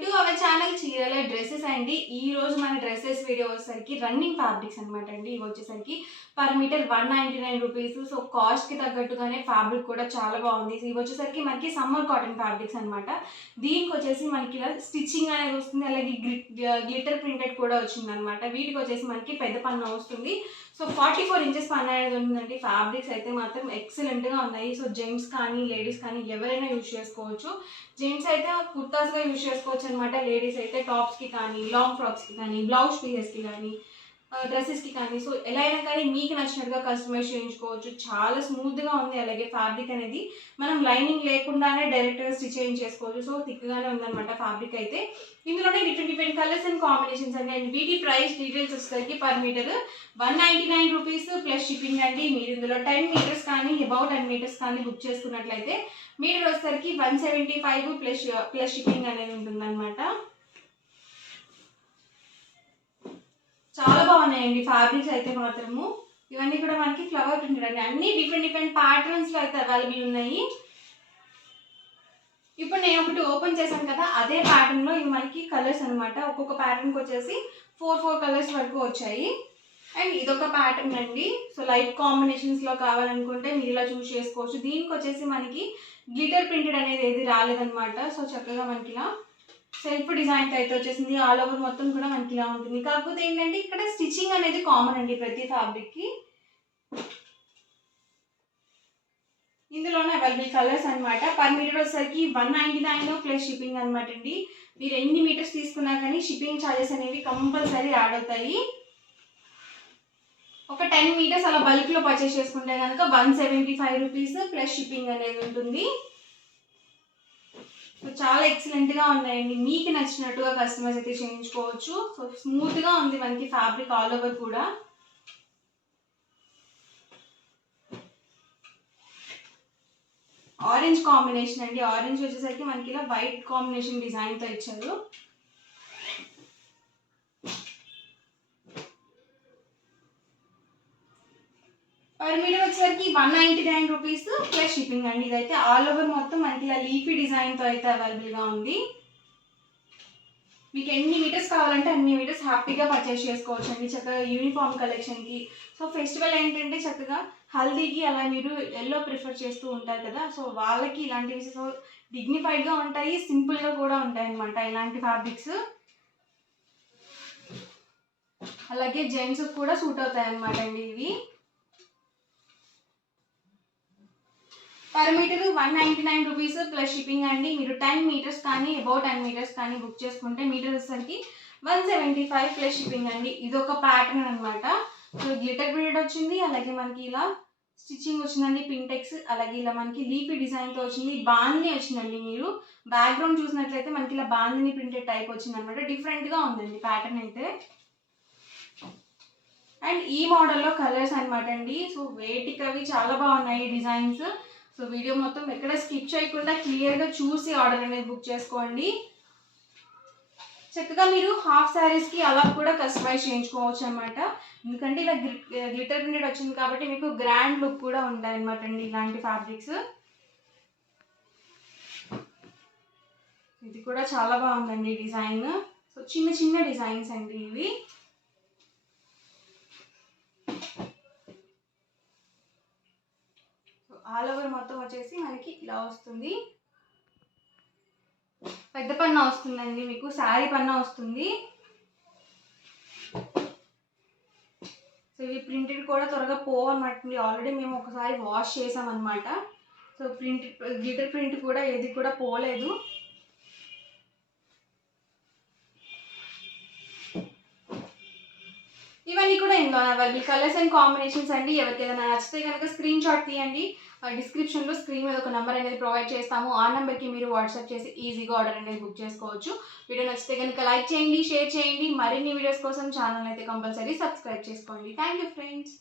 Welcome to our channel చీరల dresses అండి. ఈ రోజు మన డ్రెస్సెస్ వీడియో వచ్చేసరికి రన్నింగ్ ఫ్యాబ్రిక్స్ అనమాట అండి. ఇవి వచ్చేసరికి పర్ మీటర్ 199 రూపీస్. సో కాస్ట్కి తగ్గట్టుగానే ఫ్యాబ్రిక్ కూడా చాలా బాగుంది. ఇవి వచ్చేసరికి మనకి సమ్మర్ కాటన్ ఫ్యాబ్రిక్స్ అనమాట. దీనికి వచ్చేసి మనకి ఇలా స్టిచ్చింగ్ అనేది వస్తుంది, అలాగే గ్లిటర్ ప్రింటెడ్ కూడా వచ్చింది అనమాట. వీటికి వచ్చేసి మనకి పెద్ద పన్ను వస్తుంది. సో 44 ఇంచెస్ పన్ను అనేది ఉంటుందండి. ఫ్యాబ్రిక్స్ అయితే మాత్రం ఎక్సలెంట్గా ఉన్నాయి. సో జెంట్స్ కానీ లేడీస్ కానీ ఎవరైనా యూజ్ చేసుకోవచ్చు. జెంట్స్ అయితే కుర్తాస్గా యూజ్ చేసుకోవచ్చు అనమాట. లేడీస్ అయితే టాప్స్కి కానీ, లాంగ్ ఫ్రాక్స్కి కానీ, బ్లౌజ్ పీసెస్కి కానీ, డ్రెస్సెస్కి కానీ, సో ఎలా అయినా కానీ మీకు నచ్చినట్టుగా కస్టమైజ్ చేయించుకోవచ్చు. చాలా స్మూత్గా ఉంది. అలాగే ఫ్యాబ్రిక్ అనేది మనం లైనింగ్ లేకుండానే డైరెక్ట్గా స్టిచ్ చేయించేసుకోవచ్చు. సో థిక్గానే ఉందన్నమాట ఫ్యాబ్రిక్ అయితే. ఇందులోనే డిఫరెంట్ కలర్స్ అండ్ కాంబినేషన్స్ అండి. అండ్ వీటి ప్రైస్ డీటెయిల్స్ వచ్చేసరికి per metre 199 rupees plus shipping అండి. మీరు ఇందులో 10 మీటర్స్ కానీ అబౌట్ 10 మీటర్స్ కానీ బుక్ చేసుకున్నట్లయితే మీటర్ వచ్చేసరికి 175 ప్లస్ షిప్పింగ్ అనేది ఉంటుందన్నమాట. చాలా బాగున్నాయండి ఫ్యాబ్రిక్స్ అయితే మాత్రము. ఇవన్నీ కూడా మనకి ఫ్లవర్ ప్రింటెడ్ అండి. అన్ని డిఫరెంట్ ప్యాటర్న్స్లో అయితే అవైలబుల్ ఉన్నాయి. ఇప్పుడు నేను ఒకటి ఓపెన్ చేశాను కదా, అదే ప్యాటర్న్లో ఇవి మనకి కలర్స్ అనమాట. ఒక్కొక్క ప్యాటర్న్కి వచ్చేసి 4 కలర్స్ వరకు వచ్చాయి. అండ్ ఇదొక ప్యాటర్న్ అండి. సో లైట్ కాంబినేషన్స్లో కావాలనుకుంటే మీరు ఇలా చూస్ చేసుకోవచ్చు. దీనికి వచ్చేసి మనకి గ్లిటర్ ప్రింటెడ్ అనేది ఏది రాలేదనమాట. సో చక్కగా మనకి ఇలా సెల్ఫ్ డిజైన్ అయితే వచ్చేసింది. ఆల్ ఓవర్ మొత్తం కూడా మనకి ఇలా ఉంటుంది. కాకపోతే ఏంటంటే ఇక్కడ స్టిచ్చింగ్ అనేది కామన్ అండి ప్రతి ఫ్యాబ్రిక్కి. ఇందులోనే అవైలబుల్ కలర్స్ అనమాట. పర్ మీటర్ వచ్చేసరికి 199 ప్లస్ షిప్పింగ్ అనమాట అండి. మీరు ఎన్ని మీటర్స్ తీసుకున్నా కానీ షిప్పింగ్ ఛార్జెస్ అనేవి కంపల్సరీ యాడ్ అవుతాయి. ఒక 10 మీటర్స్ అలా బల్క్లో పర్చేస్ చేసుకుంటే కనుక 175 రూపీస్ ప్లస్ షిప్పింగ్ అనేది ఉంటుంది. సో చాలా ఎక్సలెంట్గా ఉన్నాయండి. మీకు నచ్చినట్టుగా కస్టమైజ్ అయితే చేయించుకోవచ్చు. సో స్మూత్గా ఉంది మనకి ఫ్యాబ్రిక్ ఆల్ ఓవర్ కూడా. ఆరెంజ్ కాంబినేషన్ అండి. ఆరెంజ్ వచ్చేసరికి మనకి ఇలా వైట్ కాంబినేషన్ డిజైన్తో ఇచ్చారు. పర్ మీటర్ వచ్చేసరికి 199 రూపీస్ ప్లస్ షిప్పింగ్ అండి. ఇదైతే ఆల్ ఓవర్ మొత్తం మనకి ఇలా లీఫీ డిజైన్తో అయితే అవైలబుల్గా ఉంది. మీకు ఎన్ని మీటర్స్ కావాలంటే అన్ని మీటర్స్ హ్యాపీగా పర్చేస్ చేసుకోవచ్చు అండి. చక్కగా యూనిఫామ్ కలెక్షన్కి. సో ఫెస్టివల్ ఏంటంటే చక్కగా హల్దీకి అలా మీరు ఎల్లో ప్రిఫర్ చేస్తూ ఉంటారు కదా, సో వాళ్ళకి ఇలాంటివి సో డిగ్నిఫైడ్గా ఉంటాయి, సింపుల్గా కూడా ఉంటాయి అన్నమాట ఇలాంటి ఫ్యాబ్రిక్స్. అలాగే జెంట్స్కి కూడా సూట్ అవుతాయి అన్నమాట అండి ఇవి. Per metre 199 rupees plus shipping అండి. మీరు 10 మీటర్స్ కానీ అబౌట్ 10 మీటర్స్ కానీ బుక్ చేసుకుంటే మీటర్ వచ్చేసరికి 175 ప్లస్ షిప్పింగ్ అండి. ఇదొక ప్యాటర్న్ అనమాట. సో గ్లిటర్ ప్రింటెడ్ వచ్చింది, అలాగే మనకి ఇలా స్టిచ్చింగ్ వచ్చిందండి పింటెక్స్, అలాగే ఇలా మనకి లీఫీ డిజైన్తో వచ్చింది. బాందిని వచ్చిందండి. మీరు బ్యాక్గ్రౌండ్ చూసినట్లయితే మనకి ఇలా బాందిని ప్రింటెడ్ టైప్ వచ్చింది అనమాట. డిఫరెంట్గా ఉందండి ప్యాటర్న్ అయితే. అండ్ ఈ మోడల్లో కలర్స్ అనమాట అండి. సో వేటికి అవి చాలా బాగున్నాయి డిజైన్స్. సో వీడియో మొత్తం ఎక్కడ స్కిప్ చేయకుండా క్లియర్గా చూసి ఆర్డర్ అనేది బుక్ చేసుకోండి. చక్కగా మీరు హాఫ్ శారీస్కి అలా కూడా కస్టమైజ్ చేయించుకోవచ్చు అనమాట. ఎందుకంటే ఇలా గ్లిటర్ ప్రింటెడ్ వచ్చింది కాబట్టి మీకు గ్రాండ్ లుక్ కూడా ఉంటాయి అనమాట అండి ఇలాంటి ఫ్యాబ్రిక్స్. ఇది కూడా చాలా బాగుందండి డిజైన్. సో చిన్న డిజైన్స్ అండి ఇవి. ఆల్ ఓవర్ మొత్తం వచ్చేసి మనకి ఇలా వస్తుంది. పెద్ద పన్నా వస్తుందండి, మీకు శారీ పన్నా వస్తుంది. సో ఇవి ప్రింటెడ్ కూడా త్వరగా పోవన్నమాట. ఆల్రెడీ మేము ఒకసారి వాష్ చేసామన్నమాట. సో గ్లిటర్ ప్రింట్ కూడా ఏది కూడా పోలేదు. ఇవన్నీ కూడా ఇందులో అవైలబుల్ కలర్స్ అండ్ కాంబినేషన్స్ అండి. ఎవరికి ఏదైనా నచ్చితే కనుక స్క్రీన్ షాట్ తీయండి. డిస్క్రిప్షన్లో స్క్రీన్ మీద ఒక నెంబర్ అనేది ప్రొవైడ్ చేస్తాము. ఆ నెంబర్కి మీరు వాట్సాప్ చేసి ఈజీగా ఆర్డర్ అనేది బుక్ చేసుకోవచ్చు. వీడియో నచ్చితే కనుక లైక్ చేయండి, షేర్ చేయండి. మరిన్ని వీడియోస్ కోసం ఛానల్ అయితే కంపల్సరీ సబ్స్క్రైబ్ చేసుకోండి. Thank you friends.